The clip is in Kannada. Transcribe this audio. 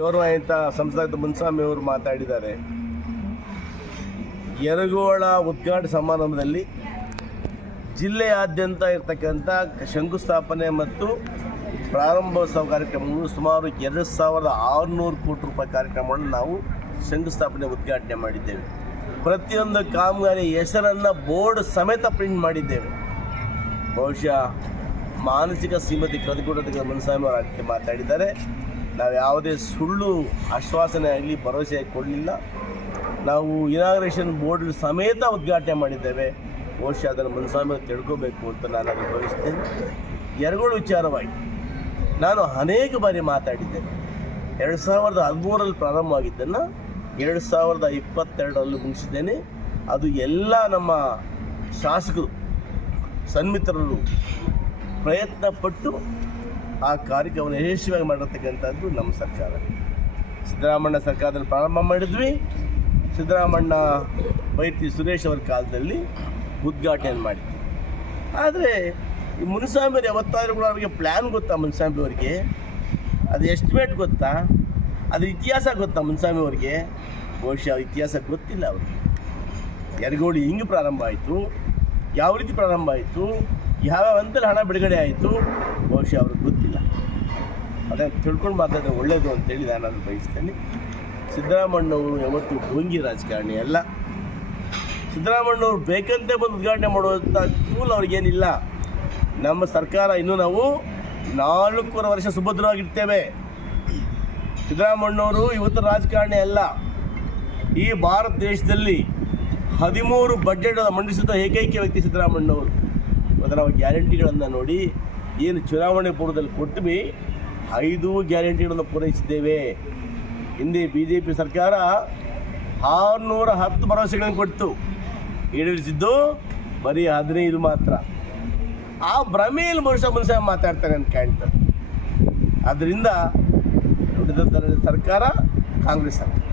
ಗೌರವ ಅಂತ ಸಂಸದ ಮುನ್ಸ್ವಾಮಿ ಅವರು ಮಾತಾಡಿದ್ದಾರೆ ಯರಗೋಳ ಉದ್ಘಾಟ ಸಮಾರಂಭದಲ್ಲಿ ಜಿಲ್ಲೆಯಾದ್ಯಂತ ಇರತಕ್ಕಂಥ ಶಂಕುಸ್ಥಾಪನೆ ಮತ್ತು ಪ್ರಾರಂಭೋತ್ಸವ ಕಾರ್ಯಕ್ರಮಗಳು ಸುಮಾರು ಎರಡು ಸಾವಿರದ ಆರುನೂರು ಕೋಟಿ ರೂಪಾಯಿ ಕಾರ್ಯಕ್ರಮವನ್ನು ನಾವು ಶಂಕುಸ್ಥಾಪನೆ ಉದ್ಘಾಟನೆ ಮಾಡಿದ್ದೇವೆ ಪ್ರತಿಯೊಂದು ಕಾಮಗಾರಿ ಹೆಸರನ್ನು ಬೋರ್ಡ್ ಸಮೇತ ಪ್ರಿಂಟ್ ಮಾಡಿದ್ದೇವೆ ಬಹುಶಃ ಮಾನಸಿಕ ಸೀಮತೆ ಕಳೆದುಕೊಂಡಿದ್ದಕ್ಕೆ ಮುನ್ಸ್ವಾಮಿ ಅವರ ಮಾತಾಡಿದ್ದಾರೆ ನಾವು ಯಾವುದೇ ಸುಳ್ಳು ಆಶ್ವಾಸನೆ ಆಗಲಿ ಭರವಸೆ ಕೊಡಲಿಲ್ಲ ನಾವು ಇನಾಗ್ರೇಷನ್ ಬೋರ್ಡ್ ಸಮೇತ ಉದ್ಘಾಟನೆ ಮಾಡಿದ್ದೇವೆ ಬಹುಶಃ ಅದನ್ನು ಮನಸ್ಸಾಮಿ ತಿಳ್ಕೋಬೇಕು ಅಂತ ನಾನು ಅದನ್ನು ಭಾವಿಸ್ತೇನೆ ಎರಗೋಳು ವಿಚಾರವಾಗಿ ನಾನು ಅನೇಕ ಬಾರಿ ಮಾತಾಡಿದ್ದೇನೆ ಎರಡು ಸಾವಿರದ ಹದಿಮೂರರಲ್ಲಿ ಪ್ರಾರಂಭವಾಗಿದ್ದನ್ನು ಎರಡು ಸಾವಿರದ ಇಪ್ಪತ್ತೆರಡರಲ್ಲಿ ಮುಗಿಸಿದ್ದೇನೆ ಅದು ಎಲ್ಲ ನಮ್ಮ ಶಾಸಕರು ಸನ್ಮಿತ್ರರು ಪ್ರಯತ್ನಪಟ್ಟು ಆ ಕಾರ್ಯಕ್ರಮವನ್ನು ಯಶಸ್ವಿಯಾಗಿ ಮಾಡಿರ್ತಕ್ಕಂಥದ್ದು ನಮ್ಮ ಸರ್ಕಾರ ಸಿದ್ದರಾಮಣ್ಣ ಸರ್ಕಾರದಲ್ಲಿ ಪ್ರಾರಂಭ ಮಾಡಿದ್ವಿ ಸಿದ್ದರಾಮಣ್ಣ ಬೈತಿ ಸುರೇಶ್ ಅವರ ಕಾಲದಲ್ಲಿ ಉದ್ಘಾಟನೆ ಮಾಡಿದ್ವಿ ಆದರೆ ಈ ಮುನ್ಸಾಮಿಯವರು ಯಾವತ್ತಾದರೂ ಕೂಡ ಅವರಿಗೆ ಪ್ಲ್ಯಾನ್ ಗೊತ್ತಾ ಮುನಿಸ್ವಾಮಿ ಅವರಿಗೆ ಅದು ಎಸ್ಟಿಮೇಟ್ ಗೊತ್ತಾ ಅದು ಇತಿಹಾಸ ಗೊತ್ತಾ ಮುನಿಸ್ವಾಮಿ ಅವರಿಗೆ ಬಹುಶಃ ಇತಿಹಾಸ ಗೊತ್ತಿಲ್ಲ ಅವ್ರಿಗೆ ಎರಗೋಡಿ ಹಿಂಗೆ ಪ್ರಾರಂಭ ಆಯಿತು ಯಾವ ರೀತಿ ಪ್ರಾರಂಭ ಆಯಿತು ಯಾವ ಹಂತಲ್ಲಿ ಹಣ ಬಿಡುಗಡೆ ಆಯಿತು ಬಹುಶಃ ಅವ್ರಿಗೆ ಗೊತ್ತಿಲ್ಲ ಅದನ್ನು ತಿಳ್ಕೊಂಡು ಮಾತಾಡಿದ್ರೆ ಒಳ್ಳೆಯದು ಅಂತೇಳಿ ನಾನು ಅದನ್ನು ಬಯಸ್ತೇನೆ ಸಿದ್ದರಾಮಣ್ಣವರು ಯಾವತ್ತು ಡೋಂಗಿ ರಾಜಕಾರಣಿ ಅಲ್ಲ ಸಿದ್ದರಾಮಣ್ಣವ್ರು ಬೇಕಂತೆ ಬಂದು ಉದ್ಘಾಟನೆ ಮಾಡುವಂಥ ಕೂಲ್ ಅವ್ರಿಗೇನಿಲ್ಲ ನಮ್ಮ ಸರ್ಕಾರ ಇನ್ನೂ ನಾವು ನಾಲ್ಕೂವರೆ ವರ್ಷ ಸುಭದ್ರವಾಗಿರ್ತೇವೆ ಸಿದ್ದರಾಮಣ್ಣವರು ಇವತ್ತು ರಾಜಕಾರಣಿ ಅಲ್ಲ ಈ ಭಾರತ ದೇಶದಲ್ಲಿ ಹದಿಮೂರು ಬಜೆಟ್ ಮಂಡಿಸಿದ ಏಕೈಕ ವ್ಯಕ್ತಿ ಸಿದ್ದರಾಮಣ್ಣವರು ಅದರ ಗ್ಯಾರಂಟಿಗಳನ್ನು ನೋಡಿ ಏನು ಚುನಾವಣೆ ಪೂರ್ವದಲ್ಲಿ ಕೊಟ್ಟು ಐದು ಗ್ಯಾರಂಟಿಗಳನ್ನು ಪೂರೈಸಿದ್ದೇವೆ ಹಿಂದೆ ಬಿ ಜೆ ಪಿ ಸರ್ಕಾರ ಆರುನೂರ ಹತ್ತು ಭರವಸೆಗಳನ್ನು ಕೊಟ್ಟು ಈಡೇರಿಸಿದ್ದು ಬರೀ ಹದಿನೈದು ಮಾತ್ರ ಆ ಭ್ರಮೆಯಲ್ಲಿ ಮನುಷ್ಯ ಮನುಷ್ಯ ಮಾತಾಡ್ತಾನೆ ಅಂತ ಕಾಣ್ತಾರೆ ಆದ್ದರಿಂದ ಸರ್ಕಾರ ಕಾಂಗ್ರೆಸ್ ಸರ್ಕಾರ